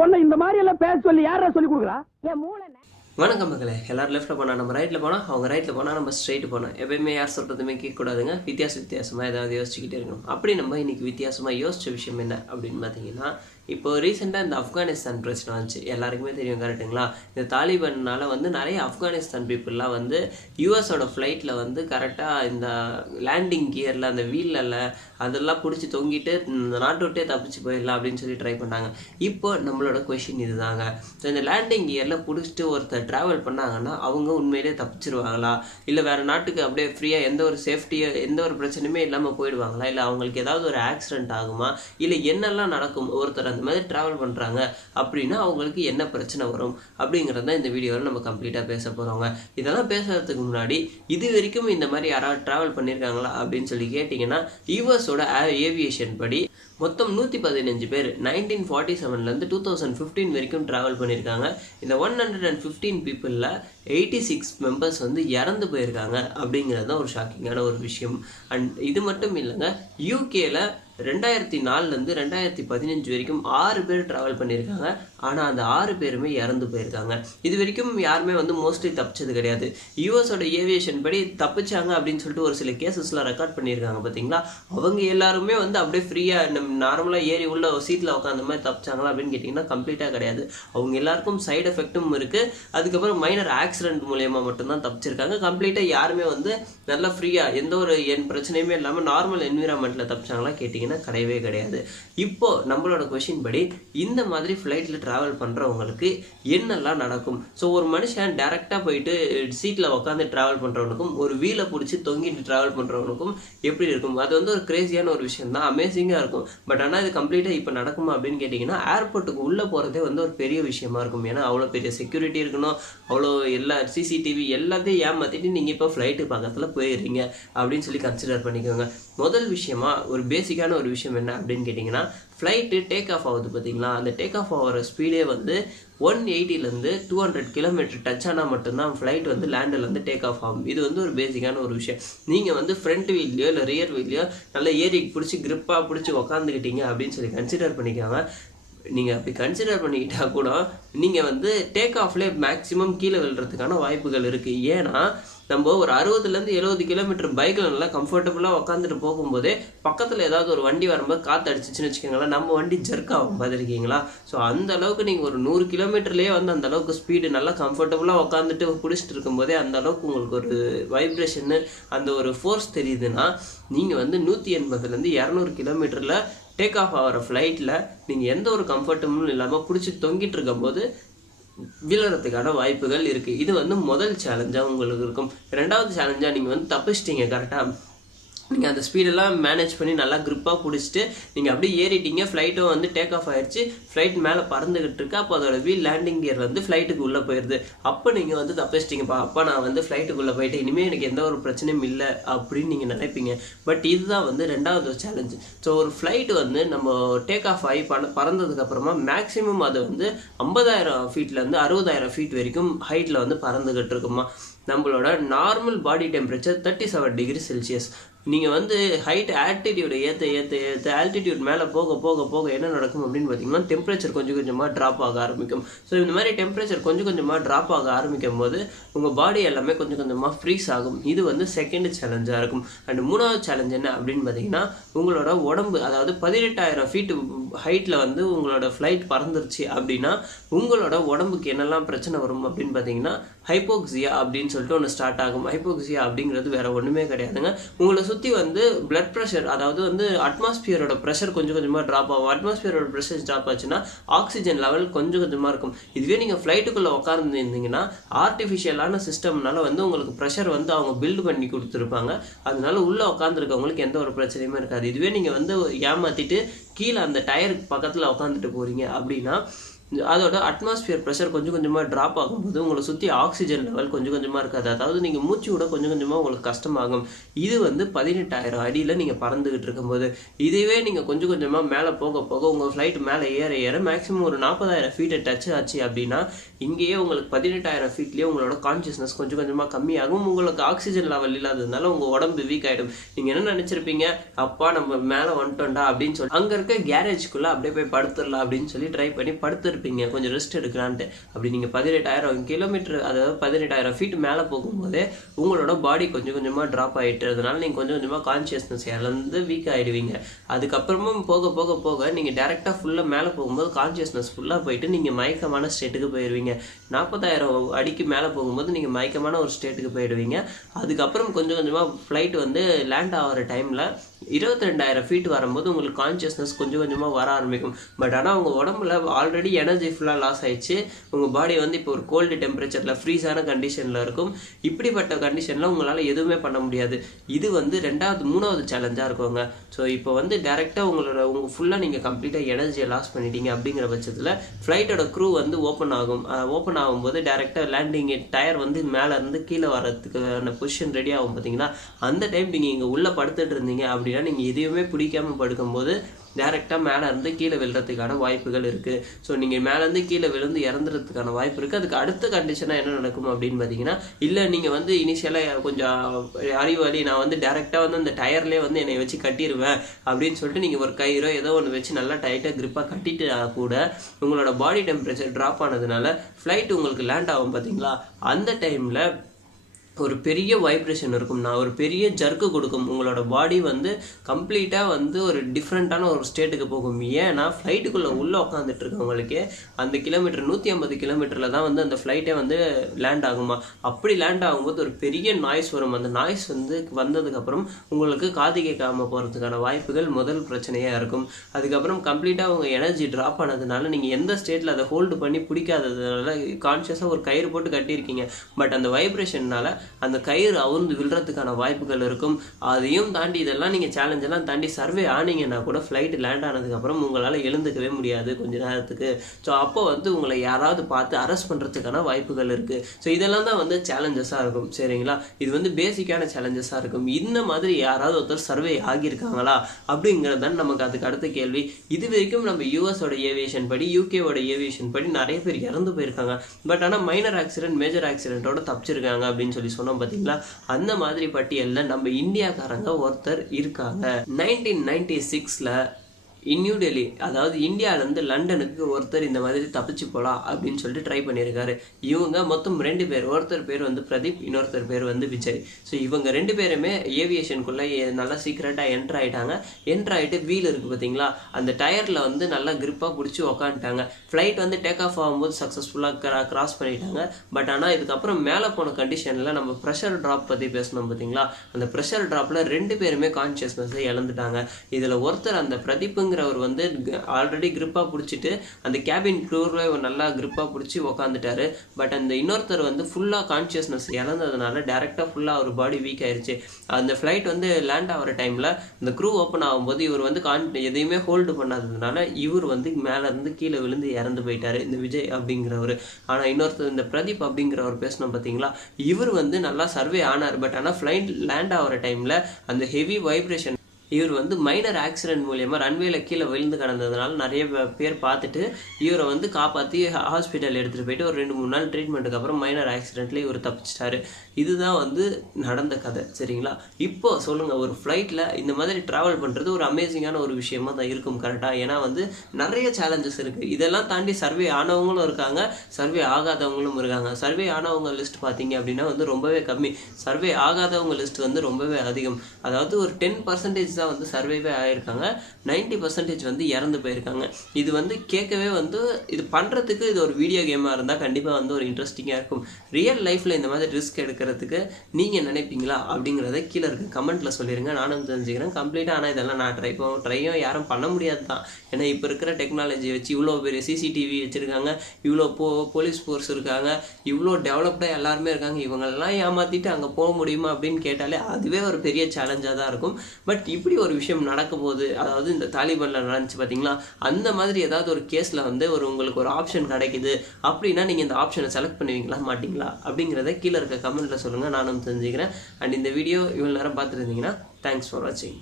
உன்னை இந்த மாதிரி எல்லாம் பேச சொல்லி யாரா சொல்லி கொடுக்குறா? என் மூளை வணக்கம் மக்களே. எல்லாரும் லெஃப்ட்டில் போனால் நம்ம ரைட்டில் போனால், அவங்க ரைட்டில் போனால் நம்ம ஸ்ட்ரைட்டு போனோம். எப்பயுமே யார் சொல்கிறதுமே கேட்கக்கூடாதுங்க. வித்தியாசமாக ஏதாவது யோசிச்சுக்கிட்டே இருக்கணும். அப்படி நம்ம இன்றைக்கி வித்தியாசமாக யோசித்த விஷயம் என்ன அப்படின்னு பார்த்தீங்கன்னா, இப்போ ரீசெண்டாக இந்த ஆப்கானிஸ்தான் பிரச்சனை வந்துச்சு, எல்லாருக்குமே தெரியும், கரெக்டுங்களா? இந்த தாலிபானால் வந்து நிறைய ஆப்கானிஸ்தான் பீப்புளெலாம் வந்து யூஎஸோட ஃப்ளைட்டில் வந்து கரெக்டாக இந்த லேண்டிங் கியரில் அந்த வீலில் அதெல்லாம் பிடிச்சி தொங்கிட்டு இந்த நாட்டை விட்டே தப்பிச்சு போயிடலாம் அப்படின்னு சொல்லி ட்ரை பண்ணாங்க. இப்போ நம்மளோட கொஷின் இதுதாங்க. ஸோ இந்த லேண்டிங் கியரில் பிடிச்சிட்டு ஒருத்தர் ட்ராவல் பண்ணாங்கன்னா அவங்க உண்மையிலே தப்பிச்சிருவாங்களா, இல்லை வேறு நாட்டுக்கு அப்படியே ஃப்ரீயாக எந்த ஒரு சேஃப்டியோ எந்த ஒரு பிரச்சனையுமே இல்லாமல் போயிடுவாங்களா, இல்லை அவங்களுக்கு ஏதாவது ஒரு ஆக்சிடென்ட் ஆகுமா, இல்லை என்னெல்லாம் நடக்கும், ஒருத்தர் அந்த மாதிரி ட்ராவல் பண்ணுறாங்க அப்படின்னா அவங்களுக்கு என்ன பிரச்சனை வரும் அப்படிங்கிறது தான் இந்த வீடியோவில் நம்ம கம்ப்ளீட்டாக பேச போகிறோங்க. இதெல்லாம் பேசுறதுக்கு முன்னாடி இது வரைக்கும் இந்த மாதிரி யாராவது ட்ராவல் பண்ணியிருக்காங்களா அப்படின்னு சொல்லி கேட்டிங்கன்னா, யூஎஸோட ஏவியேஷன் படி மொத்தம் 115 பேர் 1947லேருந்து 2015 வரைக்கும் ட்ராவல் பண்ணியிருக்காங்க. இந்த 115 பீப்புளில் 86 மெம்பர்ஸ் வந்து இறந்து போயிருக்காங்க அப்படிங்கிறது தான் ஒரு ஷாக்கிங்கான ஒரு விஷயம். அண்ட் இது மட்டும் இல்லைங்க, யூகேல 2004லேருந்து 2015 வரைக்கும் 6 பேர் ட்ராவல் பண்ணியிருக்காங்க. ஆனால் அந்த 6 பேருமே இறந்து போயிருக்காங்க. இது வரைக்கும் யாருமே வந்து மோஸ்ட்லி தப்பிச்சது கிடையாது. யூஎஸோட ஏவியேஷன் படி தப்பிச்சாங்க அப்படின்னு சொல்லிட்டு ஒரு சில கேசஸ்லாம் ரெக்கார்ட் பண்ணியிருக்காங்க பார்த்தீங்களா. அவங்க எல்லாருமே வந்து அப்படியே ஃப்ரீயாக நம்ம நார்மலாக ஏறி உள்ள சீட்டில் உட்காந்த மாதிரி தப்பிச்சாங்களா அப்படின்னு கேட்டிங்கன்னா கம்ப்ளீட்டாக கிடையாது. அவங்க எல்லாருக்கும் சைடு எஃபெக்ட்டும் இருக்குது. அதுக்கப்புறம் மைனர் ஆக்சிடென்ட் மூலயமா மட்டும்தான் தப்பிச்சிருக்காங்க. கம்ப்ளீட்டாக யாருமே வந்து நல்லா ஃப்ரீயாக எந்த ஒரு பிரச்சனையுமே இல்லாமல் நார்மல் என்விரான்மெண்ட்டில் தப்பிச்சாங்களா கேட்டிங்கன்னா கிடையவே கிடையாது. இப்போ நம்மளோட கொஷின் படி இந்த மாதிரி ஃப்ளைட்டில் ட்ராவல் பண்ணுறவங்களுக்கு என்னெல்லாம் நடக்கும்? ஸோ ஒரு மனுஷன் டேரெக்டாக போயிட்டு சீட்டில் உட்காந்து ட்ராவல் பண்ணுறவனுக்கும் ஒரு வீலை பிடிச்சி தொங்கிட்டு ட்ராவல் பண்ணுறவனுக்கும் எப்படி இருக்கும்? அது வந்து ஒரு கிரேசியான ஒரு விஷயம் தான், அமேசிங்காக இருக்கும். பட் ஆனால் இது கம்ப்ளீட்டாக இப்போ நடக்குமா அப்படின்னு கேட்டிங்கன்னா, ஏர்போர்ட்டுக்கு உள்ளே போகிறதே வந்து ஒரு பெரிய விஷயமா இருக்கும். ஏன்னா அவ்வளோ பெரிய செக்யூரிட்டி இருக்கணும், அவ்வளோ எல்லா சிசிடிவி எல்லாத்தையும் ஏமாற்றிட்டு நீங்கள் இப்போ ஃப்ளைட்டு பக்கத்தில் போயிடுறீங்க அப்படின்னு சொல்லி கன்சிடர் பண்ணிக்கோங்க. முதல் விஷயமா ஒரு பேசிக்கான ஒரு விஷயம் என்ன அப்படின்னு கேட்டிங்கன்னா, ஃப்ளைட்டு டேக் ஆஃப் ஆகுது பார்த்தீங்களா, அந்த டேக் ஆஃப் ஆகிற ஸ்பீடே வந்து 180லேருந்து 200 கிலோமீட்டர் டச் ஆனால் மட்டும்தான் ஃப்ளைட் வந்து லேண்டில் வந்து டேக் ஆஃப் ஆகும். இது வந்து ஒரு பேசிக்கான ஒரு விஷயம். நீங்கள் வந்து ஃப்ரண்ட் வீல்லையோ இல்லை ரியர் வீல்லையோ நல்லா ஏறி பிடிச்சி கிரிப்பாக பிடிச்சி உக்காந்துக்கிட்டீங்க அப்படின்னு சொல்லி கன்சிடர் பண்ணிக்காங்க. நீங்கள் அப்படி கன்சிடர் பண்ணிக்கிட்டால் கூட நீங்கள் வந்து டேக் ஆஃப்லேயே மேக்ஸிமம் கீழே விழுறதுக்கான வாய்ப்புகள் இருக்குது. ஏன்னா நம்ம ஒரு 60லேருந்து 70 கிலோமீட்டர் பைக்கில் நல்லா கம்ஃபர்டபுளாக உட்காந்துட்டு போகும்போதே பக்கத்தில் ஏதாவது ஒரு வண்டி வரும்போது காற்று அடிச்சிச்சுன்னு வச்சுக்கோங்களேன், நம்ம வண்டி ஜர்க் ஆகும் பார்த்துருக்கீங்களா? ஸோ அந்த அளவுக்கு நீங்கள் ஒரு 100 கிலோமீட்டர்லேயே வந்து அந்த அளவுக்கு ஸ்பீடு நல்லா கம்ஃபர்டபுளாக உட்காந்துட்டு பிடிச்சிட்டு இருக்கும்போதே அந்த அளவுக்கு உங்களுக்கு ஒரு வைப்ரேஷன்னு அந்த ஒரு ஃபோர்ஸ் தெரியுதுன்னா, நீங்கள் வந்து 180லேருந்து 200 கிலோமீட்டரில் டேக் ஆஃப் ஆகிற ஃப்ளைட்டில் நீங்கள் எந்த ஒரு கம்ஃபர்டபுளும் இல்லாமல் பிடிச்சி தொங்கிட்டு இருக்கும்போது விழுறதுக்கான வாய்ப்புகள் இருக்குது. இது வந்து முதல் சேலஞ்சாக உங்களுக்கு இருக்கும். ரெண்டாவது சேலஞ்சாக நீங்கள் வந்து தப்பிச்சிட்டிங்க, கரெக்டாக நீங்கள் அந்த ஸ்பீடெல்லாம் மேனேஜ் பண்ணி நல்லா க்ரிப்பாக பிடிச்சிட்டு நீங்கள் அப்படியே ஏறிட்டீங்க, ஃப்ளைட்டும் வந்து டேக் ஆஃப் ஆகிடுச்சு, ஃப்ளைட் மேலே பறந்துக்கிட்டு இருக்கு. அப்போ அதோட வீல் லேண்டிங் கியர் வந்து ஃப்ளைட்டுக்கு உள்ளே போயிடுது. அப்போ நீங்கள் வந்து தப்பிச்சிட்டிங்கப்பா, அப்போ நான் வந்து ஃப்ளைட்டுக்குள்ளே போயிட்டு இனிமேல் எனக்கு எந்த ஒரு பிரச்சனையும் இல்லை அப்படின்னு நீங்கள் நினைப்பீங்க. பட் இதுதான் வந்து ரெண்டாவது சேலஞ்சு. ஸோ ஒரு ஃப்ளைட்டு வந்து நம்ம டேக் ஆஃப் ஆகி பறந்ததுக்கப்புறமா மேக்ஸிமம் அது வந்து 50,000 ஃபீட்லேருந்து 60,000 ஃபீட் வரைக்கும் ஹைட்டில் வந்து பறந்துக்கிட்டு இருக்குமா. நம்மளோட normal body temperature 37 degree Celsius. நீங்கள் வந்து ஹைட் ஆல்டிடியூடை ஏற்ற ஆல்டிடியூட் மேலே போக போக போக என்ன நடக்கும் அப்படின்னு பார்த்தீங்கன்னா, டெம்பரேச்சர் கொஞ்சம் கொஞ்சமாக ட்ராப் ஆக ஆரம்பிக்கும். ஸோ இந்த மாதிரி டெம்பரேச்சர் கொஞ்சம் கொஞ்சமாக ட்ராப் ஆக ஆரம்பிக்கும் போது உங்கள் பாடி எல்லாமே கொஞ்சம் கொஞ்சமாக ஃப்ரீஸ் ஆகும். இது வந்து செகண்ட் சேலஞ்சாக இருக்கும். அண்ட் மூணாவது சேலஞ்ச் என்ன அப்படின்னு பார்த்தீங்கன்னா, உங்களோட உடம்பு, அதாவது 18,000 ஃபீட் ஹைட்டில் வந்து உங்களோட ஃப்ளைட் பறந்துருச்சு அப்படின்னா உங்களோட உடம்புக்கு என்னெல்லாம் பிரச்சனை வரும் அப்படின்னு பார்த்தீங்கன்னா, ஹைப்போக்சியா அப்படின்னு சொல்லிட்டு ஒன்று ஸ்டார்ட் ஆகும். ஹைப்போக்சியா அப்படிங்கிறது வேறு ஒன்றுமே கிடையாதுங்க. உங்களை சுற்றி வந்து பிளட் ப்ரெஷர், அதாவது வந்து அட்மாஸ்பியரோட ப்ரெஷர் கொஞ்சம் கொஞ்சமாக ட்ராப் ஆகும். அட்மாஸ்பியரோட ப்ரெஷர் ட்ராப் ஆச்சுன்னா ஆக்சிஜன் லெவல் கொஞ்சம் கொஞ்சமாக இருக்கும். இதுவே நீங்கள் ஃப்ளைட்டுக்குள்ளே உட்கார்ந்துருந்தீங்கன்னா ஆர்டிஃபிஷியலான சிஸ்டம்னால வந்து உங்களுக்கு ப்ரெஷர் வந்து அவங்க பில்டு பண்ணி கொடுத்துருப்பாங்க. அதனால உள்ளே உட்காந்துருக்கவங்களுக்கு எந்த ஒரு பிரச்சனையுமே இருக்காது. இதுவே நீங்கள் வந்து ஏமாற்றிட்டு கீழே அந்த டயருக்கு பக்கத்தில் உட்காந்துட்டு போகிறீங்க அப்படின்னா அதோட அட்மாஸ்பியர் ப்ரெஷர் கொஞ்சம் கொஞ்சமாக ட்ராப் ஆகும்போது உங்களை சுற்றி ஆக்சிஜன் லெவல் கொஞ்சம் கொஞ்சமாக இருக்காது. அதாவது நீங்கள் மூச்சு விட கொஞ்சம் கொஞ்சமாக உங்களுக்கு கஷ்டமாகும். இது வந்து 18,000 அடியில் நீங்கள் பறந்துக்கிட்டு இருக்கும்போது. இதுவே நீங்கள் கொஞ்சம் கொஞ்சமாக மேலே போக போக உங்கள் ஃப்ளைட் மேலே ஏற ஏற மேக்ஸிமம் ஒரு 40,000 ஃபீட்டை டச் ஆச்சு அப்படின்னா இங்கேயே உங்களுக்கு 18,000 ஃபீட்லேயே உங்களோட கான்ஷியஸ்னஸ் கொஞ்சம் கொஞ்சமாக கம்மியாகும். உங்களுக்கு ஆக்சிஜன் லெவல் இல்லாததுனால உங்கள் உடம்பு வீக் ஆகிடும். நீங்கள் என்ன நினச்சிருப்பீங்க, அப்பா நம்ம மேலே வந்துட்டோம்டா அப்படின்னு சொல்லி அங்கே இருக்க கேரேஜ்குள்ளே அப்படியே போய் படுத்துடலாம் அப்படின்னு சொல்லி ட்ரை பண்ணி படுத்துருப்பீங்க, கொஞ்சம் ரெஸ்ட் எடுக்கலான்ட்டு. அப்படி நீங்கள் 18,000 கிலோமீட்டர், அதாவது 18,000 ஃபீட் மேலே போகும்போதே உங்களோட பாடி கொஞ்சம் கொஞ்சமாக ட்ராப் ஆகிட்டுறதுனால நீங்கள் கொஞ்சம் கொஞ்சமாக கான்ஷியஸ்னஸ் இழந்து வீக் ஆகிடுவீங்க. அதுக்கப்புறமும் போக போக போக நீங்கள் டேரெக்டாக ஃபுல்லாக மேலே போகும்போது கான்ஷியஸ்னஸ் ஃபுல்லாக போயிட்டு நீங்கள் மயக்கமான ஸ்டேட்டுக்கு போயிடுவீங்க. 40,000 அடிக்கு மேலே போகும்போது நீங்கள் மயக்கமான ஒரு ஸ்டேட்டுக்கு போயிடுவீங்க. அதுக்கப்புறம் கொஞ்சம் கொஞ்சமாக ஃப்ளைட் வந்து லேண்ட் ஆகிற டைமில் 22,000 ஃபீட் வரும்போது உங்களுக்கு கான்ஷியஸ்னஸ் கொஞ்சம் கொஞ்சமாக வர ஆரம்பிக்கும். பட் ஆனால் உங்கள் உடம்புல ஆல்ரெடி எனர்ஜி ஃபுல்லாக லாஸ் ஆயிடுச்சு. உங்கள் பாடி வந்து இப்போ ஒரு கோல்டு டெம்பரேச்சரில் ஃப்ரீஸான கண்டிஷனில் இருக்கும். இப்படிப்பட்ட கண்டிஷனில் உங்களால் எதுவுமே பண்ண முடியாது. இது வந்து மூணாவது சேலஞ்சாக இருக்குங்க. ஸோ இப்போ வந்து டேரெக்டாக உங்கள் ஃபுல்லாக நீங்கள் கம்ப்ளீட்டாக எனர்ஜியை லாஸ் பண்ணிட்டீங்க. அப்படிங்கிற பட்சத்தில் ஃப்ளைட்டோட க்ரூ வந்து ஓப்பன் ஆகும்போது டேரெக்டாக லேண்டிங் டயர் வந்து மேலே இருந்து கீழே வரதுக்கான பொசிஷன் ரெடி ஆகும். பார்த்தீங்கன்னா அந்த டைம் நீங்கள் இங்கே உள்ளே படுத்துட்டு இருந்தீங்க அப்படின்னா நீங்கள் எதுவுமே பிடிக்காமல் படுக்கும்போது டேரெக்டாக மேலே இருந்து கீழே விழுறதுக்கான வாய்ப்புகள் இருக்குது. ஸோ நீங்கள் மேலேருந்து கீழே விழுந்து இறந்துறதுக்கான வாய்ப்பு இருக்குது. அதுக்கு அடுத்த கண்டிஷனாக என்ன நடக்கும் அப்படின்னு பார்த்தீங்கன்னா, இல்லை நீங்கள் வந்து இனிஷியலாக கொஞ்சம் அறிவாளி, நான் வந்து டேரெக்டாக வந்து அந்த டயர்லேயே வந்து என்னை வச்சு கட்டிடுவேன் அப்படின்னு சொல்லிட்டு நீங்கள் ஒரு கயிறோ ஏதோ ஒன்று வச்சு நல்லா டைட்டாக கிரிப்பாக கட்டிட்டு கூட உங்களோட பாடி டெம்பரேச்சர் ட்ராப் ஆனதுனால ஃப்ளைட் உங்களுக்கு லேண்ட் ஆகும். பார்த்தீங்களா, அந்த டைமில் ஒரு பெரிய வைப்ரேஷன் இருக்கும், ஒரு பெரிய ஜர்க்கு கொடுக்கும். உங்களோட பாடி வந்து கம்ப்ளீட்டாக வந்து ஒரு டிஃப்ரெண்ட்டான ஒரு ஸ்டேட்டுக்கு போகும். ஏன்னா ஃப்ளைட்டுக்குள்ளே உள்ளே உட்காந்துட்டு இருக்கவங்களுக்கே அந்த கிலோமீட்டர் 150 கிலோமீட்டரில் தான் வந்து அந்த ஃப்ளைட்டே வந்து லேண்ட் ஆகுமா. அப்படி லேண்ட் ஆகும்போது ஒரு பெரிய நாய்ஸ் வரும். அந்த நாய்ஸ் வந்து வந்ததுக்கப்புறம் உங்களுக்கு காது கேட்காமல் போகிறதுக்கான வாய்ப்புகள் முதல் பிரச்சனையாக இருக்கும். அதுக்கப்புறம் கம்ப்ளீட்டாக உங்கள் எனர்ஜி ட்ராப் ஆனதுனால நீங்கள் எந்த ஸ்டேட்டில் அதை ஹோல்டு பண்ணி பிடிக்காததுனால கான்ஷியஸாக ஒரு கயிறு போட்டு கட்டியிருக்கீங்க. பட் அந்த வைப்ரேஷனால் அந்த கயிறு அவுந்து விழுறதுக்கான வாய்ப்புகள் இருக்கும். அதையும் தாண்டி இதெல்லாம் நீங்கள் சேலஞ்செல்லாம் தாண்டி சர்வே ஆனீங்கன்னா கூட ஃப்ளைட் லேண்ட் ஆனதுக்கப்புறம் உங்களால் எழுந்துக்கவே முடியாது கொஞ்ச நேரத்துக்கு. ஸோ அப்போ வந்து உங்களை யாராவது பார்த்து அரெஸ்ட் பண்ணுறதுக்கான வாய்ப்புகள் இருக்குது. ஸோ இதெல்லாம் தான் வந்து சேலஞ்சஸாக இருக்கும். சரிங்களா, இது வந்து பேசிக்கான சேலஞ்சஸாக இருக்கும். இந்த மாதிரி யாராவது ஒருத்தர் சர்வே ஆகியிருக்காங்களா அப்படிங்கிறது தான் நமக்கு அதுக்கு அடுத்த கேள்வி. இது வரைக்கும் நம்ம யூஎஸோட ஏவியேஷன் படி, யூகேவோட ஏவியேஷன் படி நிறைய பேர் இறந்து போயிருக்காங்க. பட் ஆனால் மைனர் ஆக்சிடென்ட், மேஜர் ஆக்சிடென்ட்டோட தப்பிச்சிருக்காங்க அப்படின்னு சொல்லி சொன்னோம். பார்த்தீங்களா, அந்த மாதிரி பட்டியலில் நம்ம இந்தியாக்காரங்க ஒருத்தர் இருக்காங்க. 1996ல் நியூ டெல்லி, அதாவது இந்தியாவிலேருந்து லண்டனுக்கு ஒருத்தர் இந்த மாதிரி தப்பிச்சு போகலாம் அப்படின்னு சொல்லிட்டு ட்ரை பண்ணியிருக்காரு. இவங்க மொத்தம் 2 பேர். ஒருத்தர் பேர் வந்து பிரதீப், இன்னொருத்தர் பேர் வந்து விஜய். ஸோ இவங்க 2 பேருமே ஏவியேஷனுக்குள்ளே நல்லா சீக்கிரட்டாக என்ட்ரு ஆகிட்டாங்க. என்ட்ரு ஆகிட்டு வீல் இருக்குது பார்த்தீங்களா, அந்த டயரில் வந்து நல்லா கிரிப்பாக பிடிச்சி உக்காந்துட்டாங்க. ஃப்ளைட் வந்து டேக் ஆஃப் ஆகும்போது சக்ஸஸ்ஃபுல்லாக கிராஸ் பண்ணிட்டாங்க. பட் ஆனால் இதுக்கப்புறம் மேலே போன கண்டிஷனில் நம்ம ப்ரெஷர் ட்ராப் பற்றி பேசணும் பார்த்தீங்களா, அந்த ப்ரெஷர் ட்ராப்பில் 2 பேருமே கான்ஷியஸ்னஸை இழந்துட்டாங்க. இதில் ஒருத்தர் அந்த பிரதீப்புங்க அவர் வந்து ஆல்ரெடி கிரிப்பா பிடிச்சிட்டு அந்த கேபின் க்ரூல நல்லா கிரிப்பா பிடிச்சி உக்காந்துட்டாரு. பட் அந்த இன்னொருத்தர் வந்து ஃபுல்லா கான்ஷியஸ்னஸ் இழந்ததுனால டைரக்டா ஃபுல்லா அவர் பாடி வீக் ஆயிருச்சு. அந்த ஃபிளைட் வந்து லேண்ட் ஆகிற டைம்ல இந்த க்ரூ ஓப்பன் ஆகும்போது இவர் வந்து எதையுமே ஹோல்டு பண்ணாததுனால இவர் வந்து மேல இருந்து கீழே விழுந்து இறந்து போயிட்டாரு, இந்த விஜய் அப்படிங்கிறவர். ஆனா இன்னொருத்தர் இந்த பிரதீப் அப்படிங்கிறவர் பேசணும் பார்த்தீங்களா, இவர் வந்து நல்லா சர்வே ஆனார். பட் ஆனால் ஃபிளைட் லேண்ட் ஆகிற டைம்ல அந்த ஹெவி வைப்ரேஷன், இவர் வந்து மைனர் ஆக்சிடென்ட் மூலியமாக ரன்வேல கீழே விழுந்து கிடந்ததுனால நிறைய பேர் பார்த்துட்டு இவரை வந்து காப்பாற்றி ஹாஸ்பிட்டல் எடுத்துகிட்டு போயிட்டு ஒரு 2-3 நாள் ட்ரீட்மெண்ட்டுக்கு அப்புறம் மைனர் ஆக்சிடென்ட்ல இவர் தப்பிச்சிட்டாரு. இதுதான் வந்து நடந்த கதை. சரிங்களா, இப்போ சொல்லுங்கள், ஒரு ஃப்ளைட்டில் இந்த மாதிரி ட்ராவல் பண்ணுறது ஒரு அமேசிங்கான ஒரு விஷயமா தான் இருக்கும் கரெக்டாக. ஏன்னா வந்து நிறைய சேலஞ்சஸ் இருக்குது. இதெல்லாம் தாண்டி சர்வே ஆனவங்களும் இருக்காங்க, சர்வே ஆகாதவங்களும் இருக்காங்க. சர்வே ஆனவங்க லிஸ்ட் பார்த்தீங்க அப்படின்னா வந்து ரொம்பவே கம்மி, சர்வே ஆகாதவங்க லிஸ்ட் வந்து ரொம்பவே அதிகம். அதாவது ஒரு 10% தான் வந்து சர்வைவே ஆகியிருக்காங்க, 90% வந்து இறந்து போயிருக்காங்க. இது வந்து கேட்கவே வந்து இது பண்ணுறதுக்கு இது ஒரு வீடியோ கேமாக இருந்தால் கண்டிப்பாக வந்து ஒரு இன்ட்ரெஸ்டிங்காக இருக்கும். ரியல் லைஃப்பில் இந்த மாதிரி ரிஸ்க் எடுக்கிறதுக்கு நீங்கள் நினைப்பீங்களா அப்படிங்கிறத கீழே இருக்க கமெண்ட்டில் சொல்லிடுங்க, நானும் தெரிஞ்சுக்கிறேன் கம்ப்ளீட்டாக. ஆனால் இதெல்லாம் நான் ட்ரையும் யாரும் பண்ண முடியாது தான். ஏன்னா இப்போ இருக்கிற டெக்னாலஜி வச்சு இவ்வளோ பெரிய சிசிடிவி வச்சுருக்காங்க, இவ்வளோ போலீஸ் ஃபோர்ஸ் இருக்காங்க, இவ்வளோ டெவலப்டாக எல்லாருமே இருக்காங்க. இவங்களெல்லாம் ஏமாற்றிட்டு அங்கே போக முடியுமா அப்படின்னு கேட்டாலே அதுவே ஒரு பெரிய சேலஞ்சாக தான் இருக்கும். பட் இப்படி ஒரு விஷயம் நடக்க போகுது, அதாவது இந்த தாலிபான்ல நடந்துச்சு பார்த்தீங்களா, அந்த மாதிரி ஏதாவது ஒரு கேஸில் வந்து உங்களுக்கு ஒரு ஆப்ஷன் கிடைக்குது அப்படின்னா நீங்கள் இந்த ஆப்ஷனை செலக்ட் பண்ணுவீங்களா மாட்டிங்களா அப்படிங்கிறத கீழே இருக்க கமெண்ட்டில் சொல்லுங்கள், நானும் தெரிஞ்சுக்கிறேன். அண்ட் இந்த வீடியோ இவ்வளோ நேரம் பார்த்துருந்தீங்கன்னா தேங்க்ஸ் ஃபார் வாட்சிங்.